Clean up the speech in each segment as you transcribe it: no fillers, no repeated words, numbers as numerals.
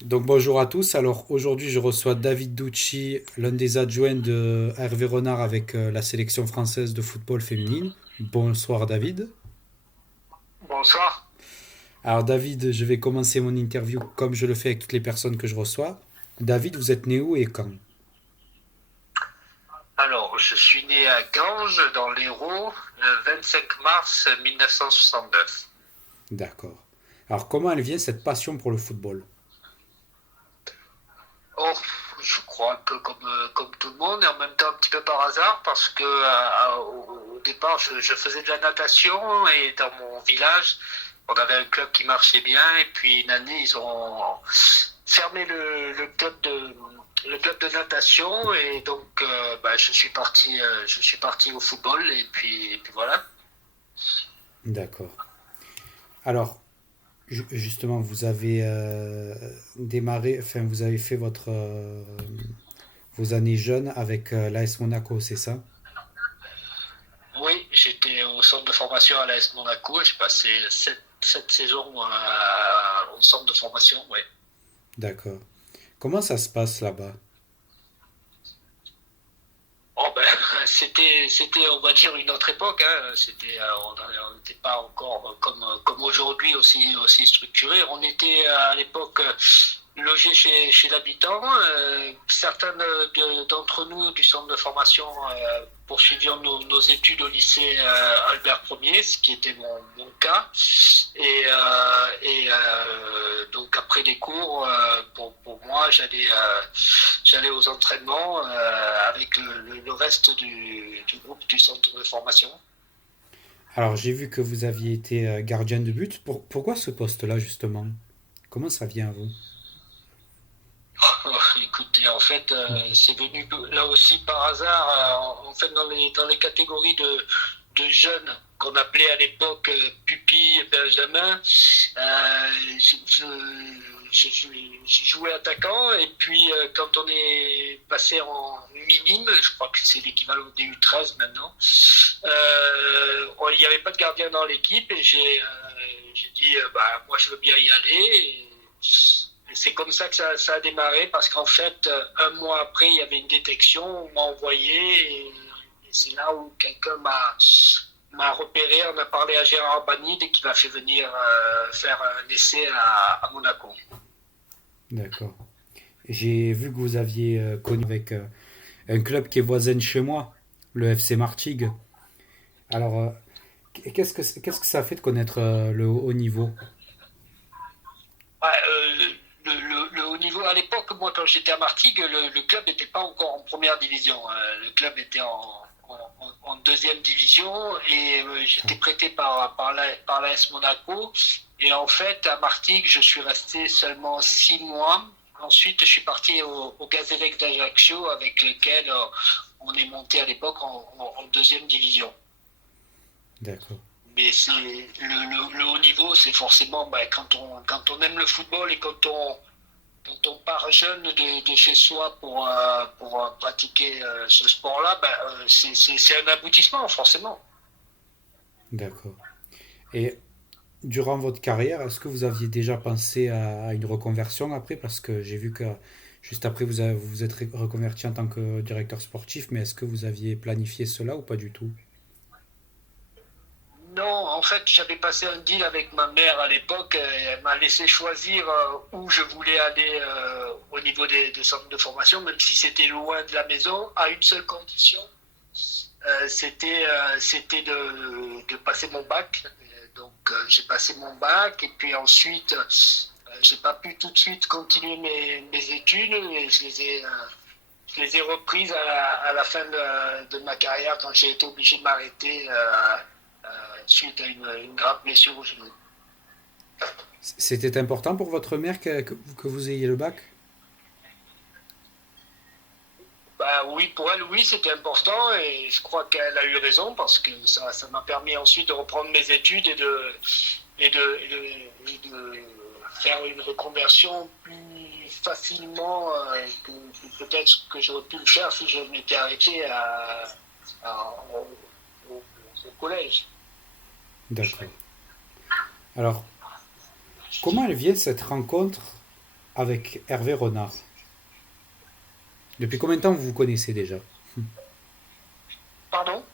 Donc bonjour à tous. Alors aujourd'hui je reçois David Ducci, l'un des adjoints de Hervé Renard avec la sélection française de football féminine. Bonsoir David. Bonsoir. Alors David, je vais commencer mon interview comme je le fais avec toutes les personnes que je reçois. David, vous êtes né où et quand? Alors, je suis né à Ganges, dans l'Hérault, le 25 mars 1969. D'accord. Alors comment elle vient cette passion pour le football? Oh, je crois un peu comme tout le monde, et en même temps un petit peu par hasard, parce que au départ, je faisais de la natation, et dans mon village, on avait un club qui marchait bien, et puis une année, ils ont fermé le club de natation, et donc je suis parti au football, et puis voilà. D'accord. Alors justement, vous avez démarré, enfin vous avez fait vos années jeunes avec l'AS Monaco, c'est ça? Oui, j'étais au centre de formation à l'AS Monaco. J'ai passé sept saisons au centre de formation. Oui. D'accord. Comment ça se passe là-bas? Oh ben, c'était, on va dire, une autre époque. Hein. On n'était pas encore comme aujourd'hui aussi structuré. On était à l'époque logés chez l'habitant. Certains d'entre nous du centre de formation poursuivions nos études au lycée Albert Ier, ce qui était mon cas. Donc après les cours, pour moi, j'allais aux entraînements avec le reste du groupe du centre de formation. Alors, j'ai vu que vous aviez été gardien de but. Pourquoi ce poste-là, justement? Comment ça vient à vous? Oh, écoutez, en fait, c'est venu là aussi par hasard. En fait, dans les catégories de jeunes qu'on appelait à l'époque pupilles et benjamin, euh, je, j'ai joué attaquant. Et puis, quand on est passé en minime, je crois que c'est l'équivalent des U13 maintenant, il n'y avait pas de gardien dans l'équipe et j'ai dit, bah, moi, je veux bien y aller. Et c'est comme ça que ça a démarré parce qu'en fait, un mois après, il y avait une détection, on m'a envoyé et c'est là où quelqu'un m'a repéré, on a parlé à Gérard Banide et qui m'a fait venir faire un essai à Monaco. D'accord. J'ai vu que vous aviez connu avec un club qui est voisin de chez moi, le FC Martigues. Alors, qu'est-ce que ça fait de connaître le haut niveau? Ouais, le haut niveau, à l'époque, moi, quand j'étais à Martigues, le club n'était pas encore en première division. Le club était en deuxième division et j'étais prêté par l'AS Monaco. Et en fait, à Martigues, je suis resté seulement 6 mois. Ensuite, je suis parti au Gazélec d'Ajaccio avec lequel on est monté à l'époque en deuxième division. D'accord. Mais c'est le haut niveau, c'est forcément quand on aime le football et quand on part jeune de chez soi pour pratiquer ce sport-là, c'est un aboutissement, forcément. D'accord. Et durant votre carrière, est-ce que vous aviez déjà pensé à une reconversion après? Parce que j'ai vu que juste après, vous vous êtes reconverti en tant que directeur sportif, mais est-ce que vous aviez planifié cela ou pas du tout? Non, en fait, j'avais passé un deal avec ma mère à l'époque. Elle m'a laissé choisir où je voulais aller au niveau des centres de formation, même si c'était loin de la maison, à une seule condition. C'était de passer mon bac. Donc, j'ai passé mon bac et puis ensuite, j'ai pas pu tout de suite continuer mes études et je les ai reprises à la fin de ma carrière quand j'ai été obligé de m'arrêter suite à une grave blessure au genou. C'était important pour votre mère que vous ayez le bac? Bah oui, pour elle, oui, c'était important et je crois qu'elle a eu raison parce que ça m'a permis ensuite de reprendre mes études et de faire une reconversion plus facilement que peut-être que j'aurais pu le faire si je m'étais arrêté à- collège. D'accord. Alors, comment elle vient cette rencontre avec Hervé Renard? Depuis combien de temps vous vous connaissez déjà? Pardon?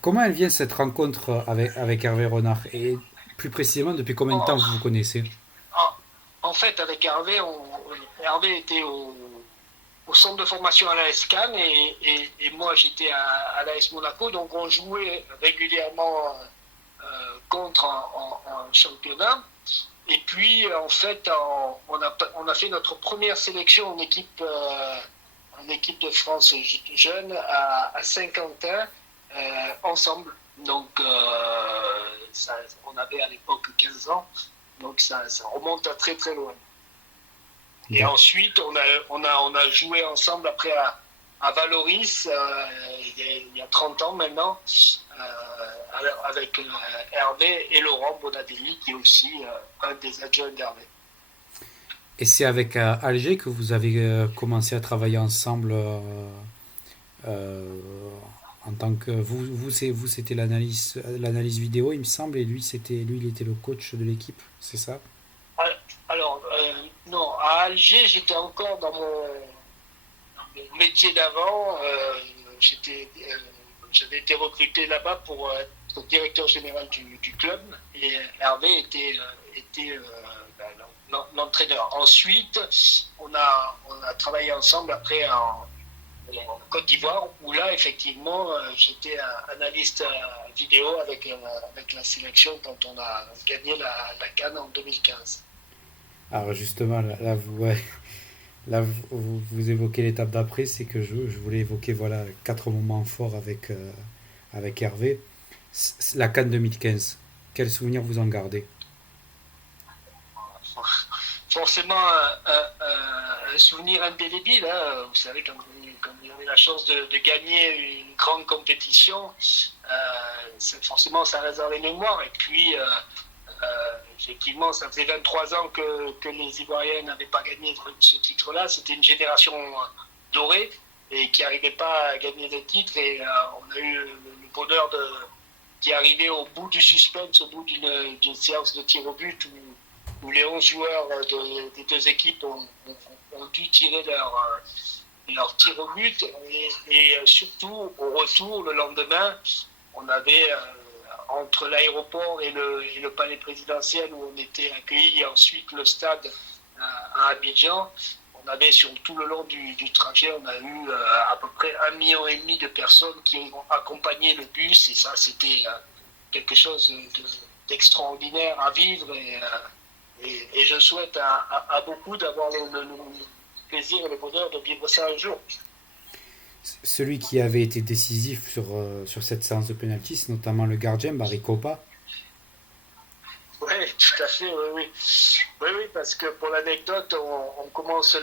Comment elle vient cette rencontre avec Hervé Renard? Et plus précisément, depuis combien de temps En, vous vous connaissez? en- en fait, avec Hervé, Hervé était au centre de formation à l'AS Cannes et moi j'étais à l'AS Monaco, donc on jouait régulièrement contre en championnat. Et puis en fait, on a fait notre première sélection en équipe de France jeune à Saint-Quentin ensemble. Donc on avait à l'époque 15 ans, donc ça remonte à très très loin. Et D'accord. ensuite, on a joué ensemble après à Valoris, il y a 30 ans maintenant, avec Hervé et Laurent Bonadelli, qui est aussi un des adjoints d'Hervé. Et c'est avec Alger que vous avez commencé à travailler ensemble euh, en tant que vous c'était l'analyse vidéo il me semble et lui il était le coach de l'équipe, c'est ça? Alors, non, à Alger, j'étais encore dans mon métier d'avant. J'avais été recruté là-bas pour être directeur général du club et Hervé était l'entraîneur. Ensuite, on a travaillé ensemble après en Côte d'Ivoire où là, effectivement, j'étais analyste vidéo avec la sélection quand on a gagné la CAN en 2015. Alors justement ouais, là vous évoquez l'étape d'après, c'est que je voulais évoquer voilà quatre moments forts avec Hervé. La CAN 2015, quel souvenir vous en gardez? Forcément un souvenir indélébile. Hein. Vous savez, quand vous avez la chance de gagner une grande compétition, forcément ça reste dans les mémoires. Et puis, effectivement, ça faisait 23 ans que les Ivoiriens n'avaient pas gagné ce titre-là. C'était une génération dorée et qui n'arrivait pas à gagner des titres. Et on a eu le bonheur d'y arriver au bout du suspense, au bout d'une séance de tir au but où les 11 joueurs des deux équipes ont dû tirer leur tir au but. Et surtout, au retour, le lendemain, on avait, entre l'aéroport et le palais présidentiel où on était accueillis, et ensuite le stade à Abidjan, on avait sur tout le long du trajet, on a eu à peu près 1,5 million de personnes qui ont accompagné le bus. Et ça, c'était quelque chose d'extraordinaire à vivre. Et je souhaite à beaucoup d'avoir le plaisir et le bonheur de vivre ça un jour. Celui qui avait été décisif sur cette séance de penalty, c'est notamment le gardien Barry Kopa. Oui, tout à fait, oui, oui. Oui, oui, parce que pour l'anecdote, on commence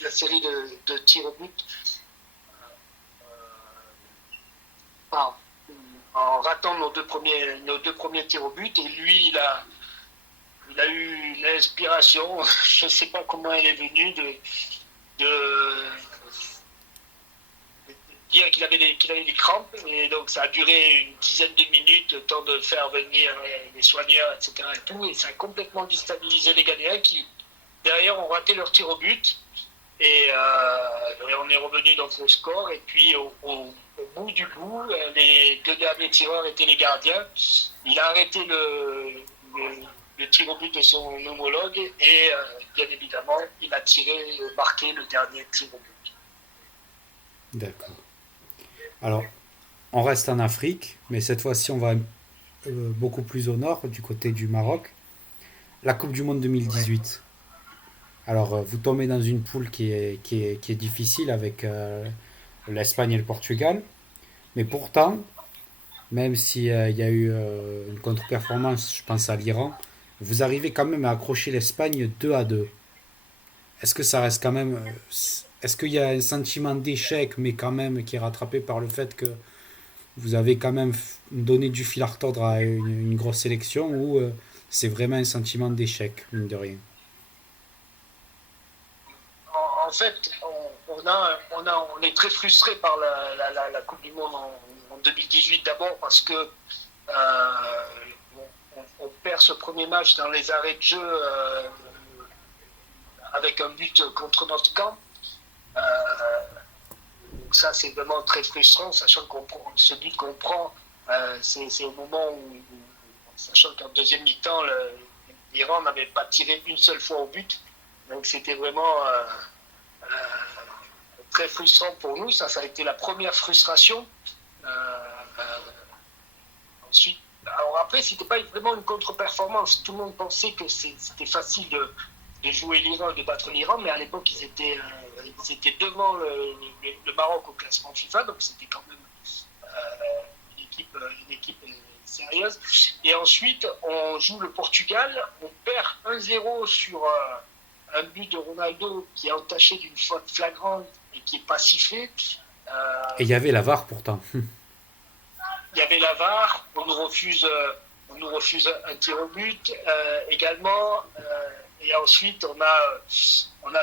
la série de tirs au but en, en ratant nos deux premiers tirs au but. Et lui, il a eu l'inspiration, je ne sais pas comment elle est venue, de dire qu'il avait des crampes. Et donc ça a duré une dizaine de minutes, le temps de faire venir les soigneurs, etc. Et tout. Et ça a complètement déstabilisé les Ghanéens qui, derrière, ont raté leur tir au but. Et on est revenu dans le score. Et puis au bout du bout, les deux derniers tireurs étaient les gardiens. Il a arrêté le tir au but de son homologue et bien évidemment, il a marqué le dernier tir au but. D'accord. Alors, on reste en Afrique, mais cette fois-ci, on va beaucoup plus au nord, du côté du Maroc. La Coupe du Monde Ouais. 2018. Alors, vous tombez dans une poule qui est difficile avec l'Espagne et le Portugal. Mais pourtant, même s'il y a eu une contre-performance, je pense à l'Iran, vous arrivez quand même à accrocher l'Espagne 2-2. Est-ce que ça reste quand même. Est-ce qu'il y a un sentiment d'échec, mais quand même qui est rattrapé par le fait que vous avez quand même donné du fil à retordre à une grosse sélection, ou c'est vraiment un sentiment d'échec, mine de rien? En fait, on est très frustré par la Coupe du Monde en 2018 d'abord parce que on perd ce premier match dans les arrêts de jeu avec un but contre notre camp. Donc ça, c'est vraiment très frustrant, sachant qu'on ce but qu'on prend, c'est au moment où, sachant qu'en deuxième mi-temps, l'Iran n'avait pas tiré une seule fois au but. Donc c'était vraiment très frustrant pour nous. Ça a été la première frustration. Ensuite, alors après, c'était pas vraiment une contre-performance. Tout le monde pensait que c'était facile de jouer l'Iran, de battre l'Iran, mais à l'époque, ils étaient devant le Maroc au classement FIFA, donc c'était quand même une équipe sérieuse. Et ensuite, on joue le Portugal, on perd 1-0 sur un but de Ronaldo qui est entaché d'une faute flagrante et qui n'est pas sifflé. Et il y avait la VAR pourtant. Il y avait la VAR, on nous refuse un tir au but également. Et ensuite, on a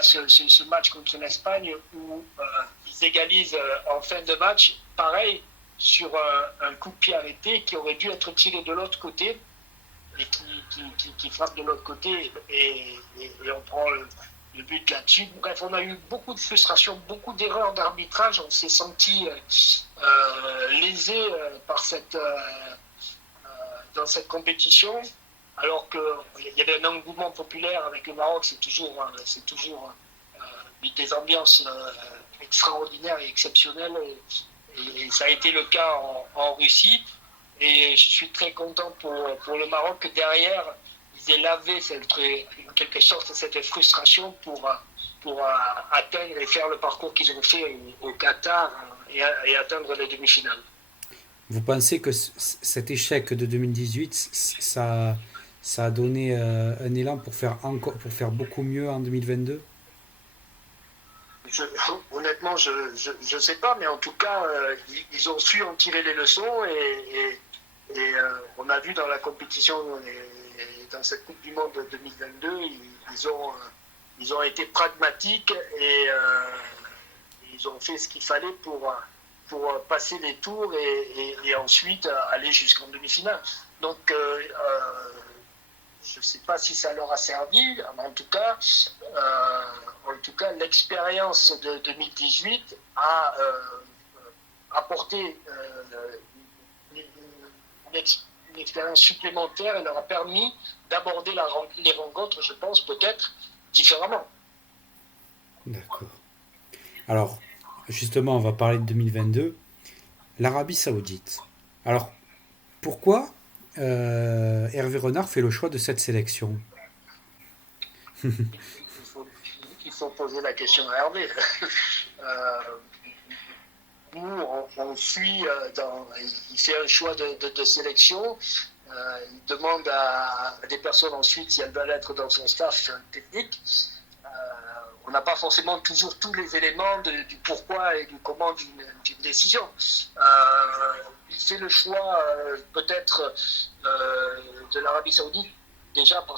ce match contre l'Espagne où ils égalisent en fin de match, pareil, sur un coup de pied arrêté qui aurait dû être tiré de l'autre côté et qui frappe de l'autre côté et on prend le but là-dessus. Bref, on a eu beaucoup de frustration, beaucoup d'erreurs d'arbitrage. On s'est senti lésé dans cette compétition, alors qu'il y avait un engouement populaire avec le Maroc. C'est toujours des ambiances extraordinaires et exceptionnelles. Et ça a été le cas en Russie. Et je suis très content pour le Maroc que derrière, ils aient lavé en quelque sorte cette frustration pour atteindre et faire le parcours qu'ils ont fait au Qatar et atteindre les demi-finales. Vous pensez que cet échec de 2018, ça a donné un élan pour faire beaucoup mieux en 2022? Honnêtement, je sais pas, mais en tout cas, ils ont su en tirer les leçons et on a vu dans la compétition, dans cette Coupe du Monde 2022, ils ont été pragmatiques et ils ont fait ce qu'il fallait pour passer les tours et ensuite aller jusqu'en demi-finale. Donc, je ne sais pas si ça leur a servi, mais en tout cas, l'expérience de 2018 a apporté une expérience supplémentaire et leur a permis d'aborder les rencontres, je pense, peut-être différemment. D'accord. Alors, justement, on va parler de 2022. L'Arabie Saoudite. Alors, pourquoi Hervé Renard fait le choix de cette sélection? Il faut poser la question à Hervé. Nous, on suit, il fait un choix de sélection, il demande à des personnes ensuite si elles veulent être dans son staff technique. On n'a pas forcément toujours tous les éléments du pourquoi et du comment d'une décision. Il fait le choix peut-être de l'Arabie Saoudite, déjà pour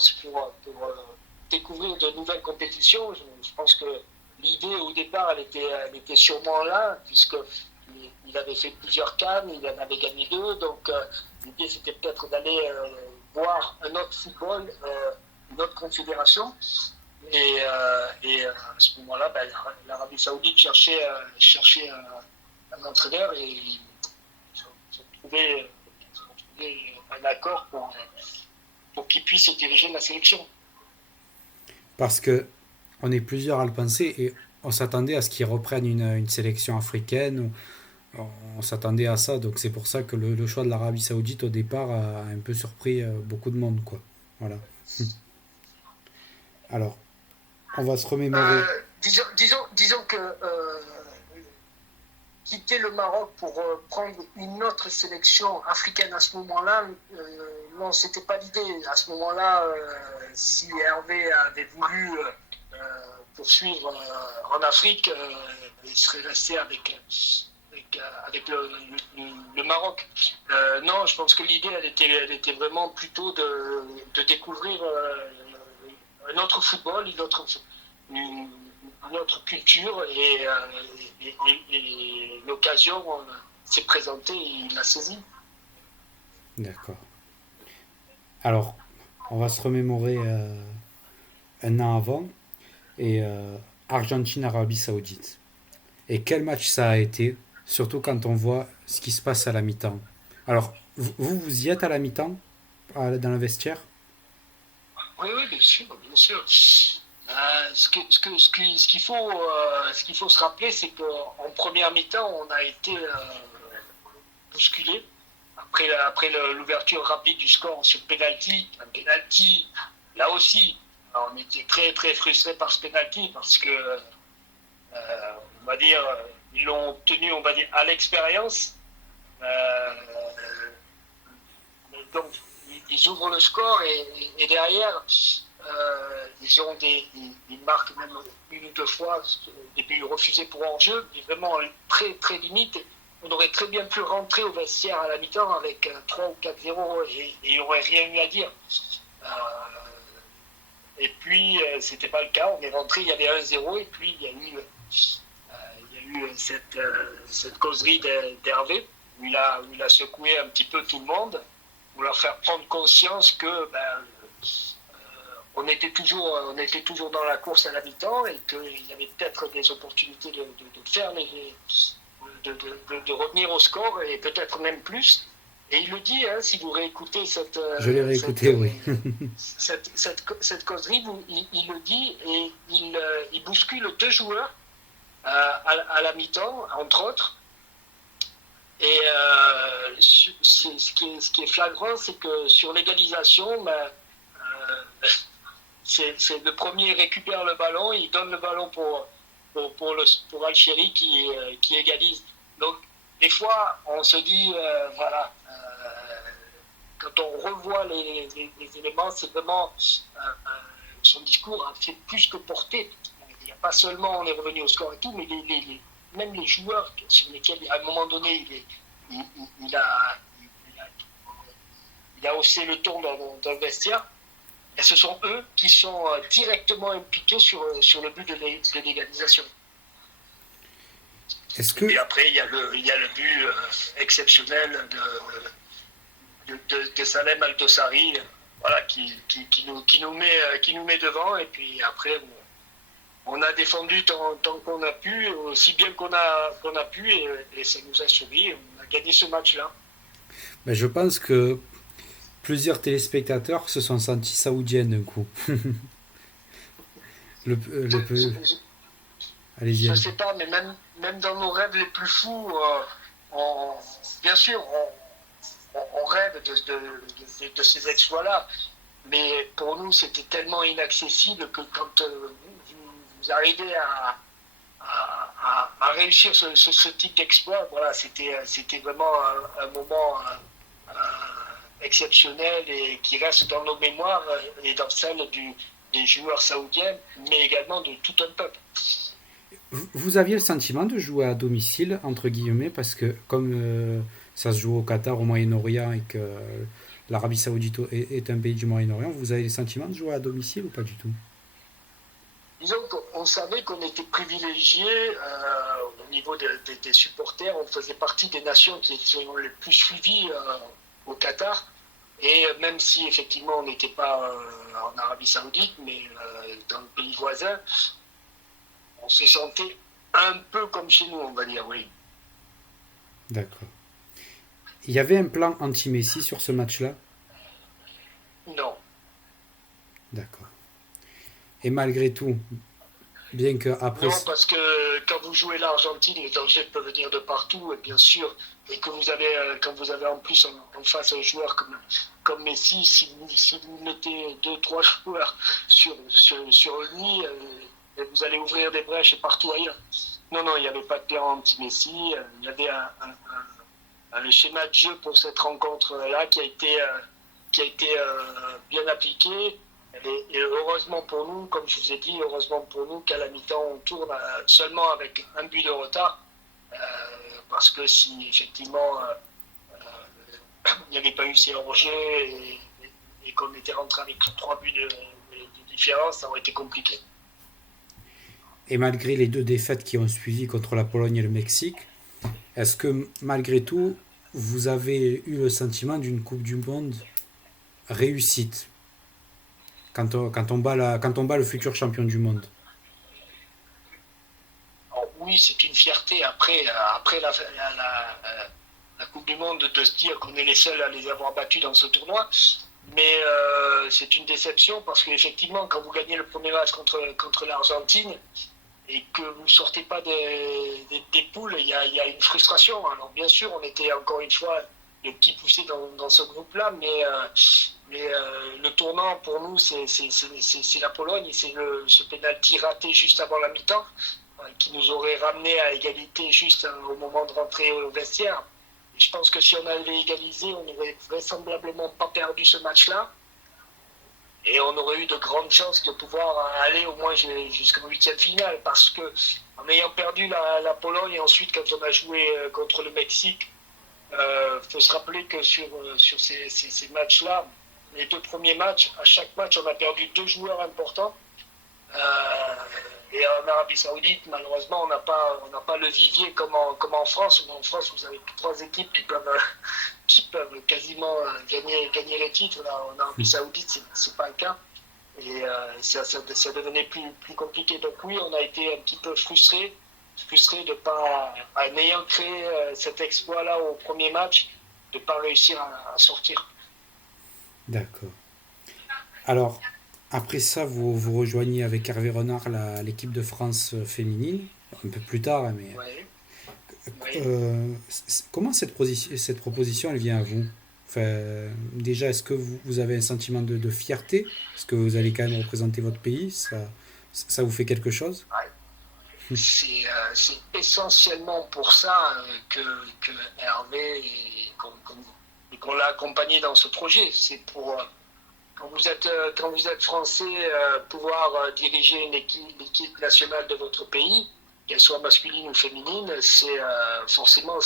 découvrir de nouvelles compétitions. Je pense que l'idée au départ, elle était sûrement là, puisqu'il avait fait plusieurs CAN, il en avait gagné 2, donc l'idée c'était peut-être d'aller voir un autre football, une autre confédération. Et à ce moment-là, l'Arabie Saoudite cherchait un entraîneur et ils ont trouvé un accord pour qu'il puisse diriger la sélection. Parce que on est plusieurs à le penser et on s'attendait à ce qu'ils reprennent une sélection africaine. On s'attendait à ça, donc c'est pour ça que le choix de l'Arabie Saoudite au départ a un peu surpris beaucoup de monde, quoi. Voilà. Alors, on va se remémorer. Disons que quitter le Maroc pour prendre une autre sélection africaine à ce moment-là, non, c'était pas l'idée. À ce moment-là, si Hervé avait voulu poursuivre en Afrique, il serait resté avec le Maroc. Non, je pense que l'idée, elle était vraiment plutôt de découvrir un autre football, une autre culture et l'occasion s'est présentée et il l'a saisie. D'accord. Alors, on va se remémorer un an avant et Argentine-Arabie Saoudite. Et quel match ça a été, surtout quand on voit ce qui se passe à la mi-temps. Alors, vous y êtes à la mi-temps, dans le vestiaire? Oui, oui, bien sûr, bien sûr. Ce qu'il faut se rappeler, c'est qu'en première mi-temps, on a été bousculé. Après l'ouverture rapide du score sur penalty, un penalty, là aussi, on était très très frustrés par ce penalty parce que, on va dire, ils l'ont obtenu, on va dire, à l'expérience. Euh, donc, ils ouvrent le score et derrière, ils ont ils marquent même une ou deux fois des buts refusés pour hors-jeu, mais vraiment très très limite. On aurait très bien pu rentrer au vestiaire à la mi-temps avec 3 ou 4-0 et il n'y aurait rien eu à dire. Euh, et puis, c'était pas le cas. On est rentré, il y avait 1-0 et puis il y a eu cette causerie d'Hervé où il a secoué un petit peu tout le monde pour leur faire prendre conscience que on était toujours dans la course à la mi-temps et qu'il y avait peut-être des opportunités de faire de revenir au score et peut-être même plus. Et il le dit, hein, si vous réécoutez Je l'ai réécouté, oui. causerie, il le dit et il bouscule deux joueurs à la mi-temps, entre autres. Et ce qui est flagrant, c'est que sur l'égalisation, c'est le premier récupère le ballon, il donne le ballon pour Alchéri qui égalise. Donc, des fois, on se dit, voilà, quand on revoit les éléments, c'est vraiment son discours a fait plus que porter. Il n'y a pas seulement on est revenu au score et tout, mais même les joueurs sur lesquels, à un moment donné, il a haussé le ton dans le vestiaire. Et ce sont eux qui sont directement impliqués sur le but de l'égalisation. Est-ce que Et après, il y a le but exceptionnel de Salem Aldosari, voilà, qui nous met devant. Et puis après, on a défendu tant qu'on a pu, aussi bien qu'on a pu, et ça nous a souri. On a gagné ce match-là. ben, je pense que plusieurs téléspectateurs se sont sentis saoudiens d'un coup. Je, je, Le je, Allez-y, je allez. sais pas, mais même dans nos rêves les plus fous, bien sûr, on rêve de ces exploits-là. Mais pour nous, c'était tellement inaccessible que quand vous arrivez à réussir ce type d'exploit, voilà, c'était vraiment un moment exceptionnel et qui reste dans nos mémoires et dans celles des joueurs saoudiens, mais également de tout un peuple. Vous aviez le sentiment de jouer à domicile, entre guillemets, parce que comme ça se joue au Qatar, au Moyen-Orient, et que l'Arabie Saoudite est un pays du Moyen-Orient, vous avez le sentiment de jouer à domicile ou pas du tout? Disons qu'on savait qu'on était privilégié au niveau des supporters. On faisait partie des nations qui étaient les plus suivies au Qatar. Et même si effectivement on n'était pas en Arabie Saoudite, mais dans le pays voisin, on se sentait un peu comme chez nous, on va dire, oui. D'accord. Il y avait un plan anti-Messi sur ce match-là? Non. D'accord. Et malgré tout, bien que après, Non, parce que quand vous jouez l'Argentine, les dangers peuvent venir de partout, et bien sûr, et que quand vous avez en plus en face un joueur comme Messi, si vous mettez deux, trois joueurs sur lui, vous allez ouvrir des brèches partout ailleurs. Non, non, il n'y avait pas de plan anti-Messi, il y avait un schéma de jeu pour cette rencontre-là qui a été bien appliqué. Et heureusement pour nous, comme je vous ai dit, heureusement pour nous qu'à la mi-temps, on tourne seulement avec un but de retard. Euh, Parce que si effectivement il n'y avait pas eu ces hors et qu'on était rentré avec trois buts de différence, ça aurait été compliqué. Et malgré les deux défaites qui ont suivi contre la Pologne et le Mexique, est-ce que malgré tout, vous avez eu le sentiment d'une Coupe du Monde réussite quand on bat le futur champion du monde? Alors, oui, c'est une fierté après la Coupe du Monde de se dire qu'on est les seuls à les avoir battus dans ce tournoi. Mais c'est une déception parce qu'effectivement, quand vous gagnez le premier match contre l'Argentine et que vous ne sortez pas des poules, il y a une frustration. Alors bien sûr, on était encore une fois le petit poussé dans ce groupe-là, mais le tournant pour nous, c'est la Pologne et c'est ce pénalty raté juste avant la mi-temps qui nous aurait ramené à égalité juste au moment de rentrer au vestiaire. Et je pense que si on avait égalisé, on n'aurait vraisemblablement pas perdu ce match-là. Et on aurait eu de grandes chances de pouvoir aller au moins jusqu'en huitième finale. Parce que en ayant perdu la Pologne et ensuite quand on a joué contre le Mexique, faut se rappeler que sur ces matchs-là, les deux premiers matchs, à chaque match, on a perdu deux joueurs importants. Euh, et en Arabie Saoudite, malheureusement, on n'a pas le vivier comme en France. En France, vous avez trois équipes qui peuvent quasiment gagner les titres. Là, en Arabie Saoudite, c'est pas le cas. Et ça devenait plus compliqué. Donc oui, on a été un petit peu frustré de pas, en ayant créé cet exploit-là au premier match, de ne pas réussir à sortir. D'accord. Alors, après ça, vous rejoignez avec Hervé Renard l'équipe de France féminine, un peu plus tard, hein, mais Oui, oui. comment cette proposition elle vient à vous? Enfin, déjà, est-ce que vous avez un sentiment de fierté? Est-ce que vous allez quand même représenter votre pays? Ça vous fait quelque chose? Ouais. C'est essentiellement pour ça que Hervé qu'on l'a accompagné dans ce projet. C'est pour quand vous êtes français, pouvoir diriger l'équipe nationale de votre pays, qu'elle soit masculine ou féminine, forcément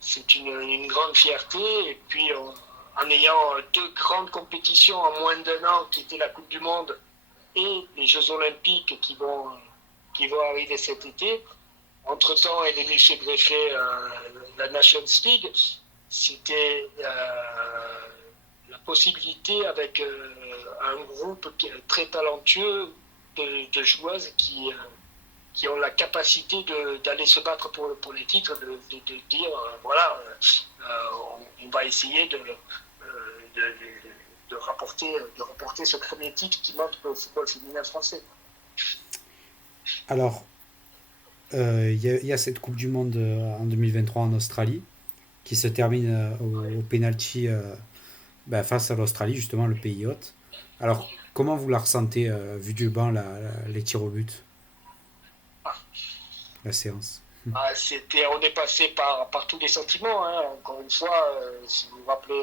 c'est une grande fierté. Et puis en ayant deux grandes compétitions en moins d'un an, qui étaient la Coupe du Monde et les Jeux Olympiques qui vont arriver cet été. Entre-temps est venu se greffer la Nations League. C'était la possibilité avec un groupe très talentueux de joueuses qui ont la capacité d'aller se battre pour les titres, de dire voilà, on va essayer de rapporter ce premier titre qui montre le football féminin français. Alors, il y a cette Coupe du Monde en 2023 en Australie qui se termine au penalty face à l'Australie, justement, le pays hôte. Alors, comment vous la ressentez, vu du banc, les tirs au but, la séance? Ah, on est passé par tous les sentiments, hein. Encore une fois, si vous vous rappelez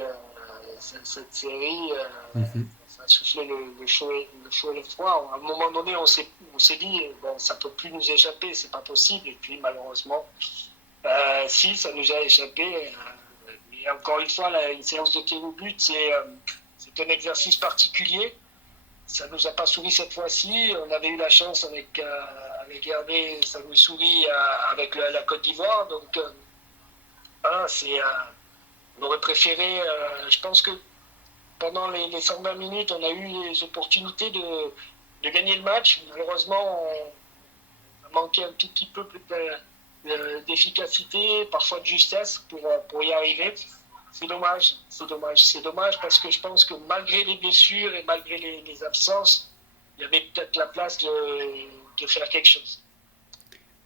cette série, Mhm. ça a soufflé le chaud et le froid. À un moment donné, on s'est dit, bon, ça ne peut plus nous échapper, c'est pas possible. Et puis malheureusement, si, ça nous a échappé. Mais encore une fois, une séance de tir au but, c'est un exercice particulier. Ça ne nous a pas souri cette fois-ci. On avait eu la chance avec Hervé, ça nous sourit avec la Côte d'Ivoire. Donc, voilà, on aurait préféré. Je pense que pendant les 120 minutes, on a eu les opportunités de gagner le match. Malheureusement, on a manqué un tout petit peu d'efficacité, parfois de justesse pour y arriver. C'est dommage parce que je pense que malgré les blessures et malgré les absences, il y avait peut-être la place de faire quelque chose.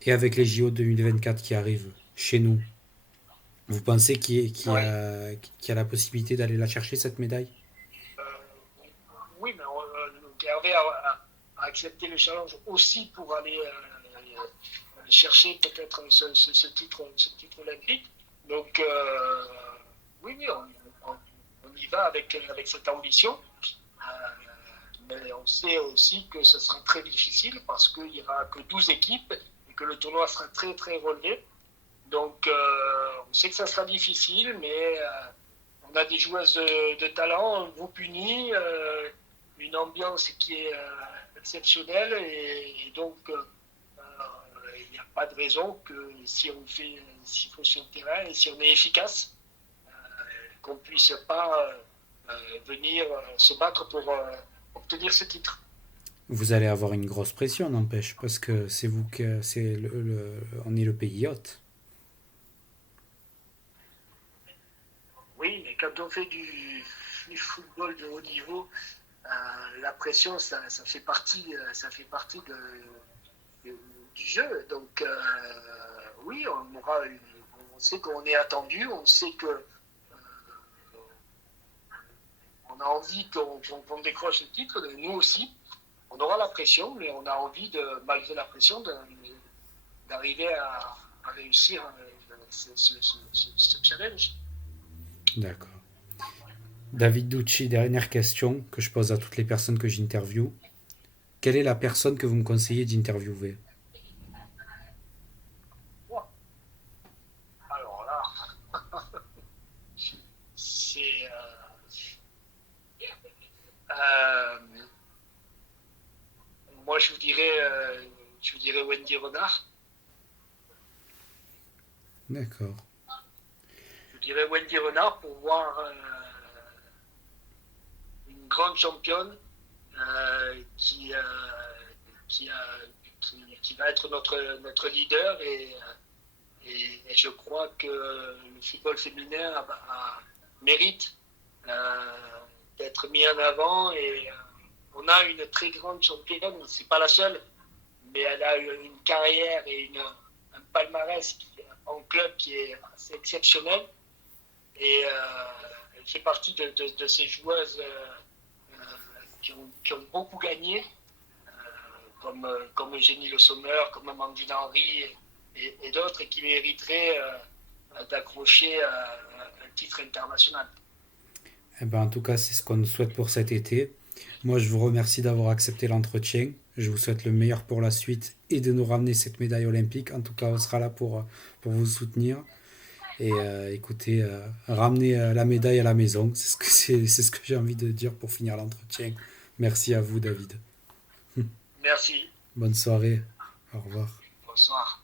Et avec les JO 2024 qui arrivent chez nous, vous pensez Oui, qu'il y a la possibilité d'aller la chercher, cette médaille? euh, oui, mais Hervé a accepté le challenge aussi pour aller chercher peut-être ce titre olympique. Donc, oui, oui, on y va avec cette ambition. Euh, mais on sait aussi que ce sera très difficile parce qu'il n'y aura que 12 équipes et que le tournoi sera très, très relevé. Donc, on sait que ça sera difficile, mais on a des joueuses de talent, un groupe uni, une ambiance qui est exceptionnel et donc il n'y a pas de raison que si on fait, s'il faut sur le terrain et si on est efficace, qu'on ne puisse pas venir se battre pour obtenir ce titre. Vous allez avoir une grosse pression, n'empêche, parce que c'est vous que c'est on est le pays hôte. Oui, mais quand on fait du football de haut niveau, la pression, ça fait partie de, du jeu. Donc, oui, on sait qu'on est attendu, on sait que on a envie qu'on décroche le titre, nous aussi. On aura la pression, mais on a envie, malgré la pression, d'arriver à réussir ce challenge. D'accord. David Ducci, dernière question que je pose à toutes les personnes que j'interviewe. Quelle est la personne que vous me conseillez d'interviewer? Alors là, c'est euh, moi je vous dirais Wendy Renard. D'accord. Je vous dirais Wendy Renard pour voir une grande championne euh, qui, euh, qui, a- qui va être notre leader et je crois que le football féminin mérite euh, d'être mis en avant et on a une très grande championne, c'est pas la seule, mais elle a une carrière et un palmarès en club qui est assez exceptionnel et elle fait partie de ces joueuses qui ont beaucoup gagné, comme Eugénie Le Sommer, comme Amandine Henry et d'autres, et qui mériteraient d'accrocher un titre international. Eh ben, en tout cas, c'est ce qu'on nous souhaite pour cet été. Moi, je vous remercie d'avoir accepté l'entretien. Je vous souhaite le meilleur pour la suite et de nous ramener cette médaille olympique. En tout cas, on sera là pour vous soutenir. Et écoutez, ramener la médaille à la maison, c'est ce que j'ai envie de dire pour finir l'entretien. Merci à vous, David. Merci. Bonne soirée. Au revoir. Bonsoir.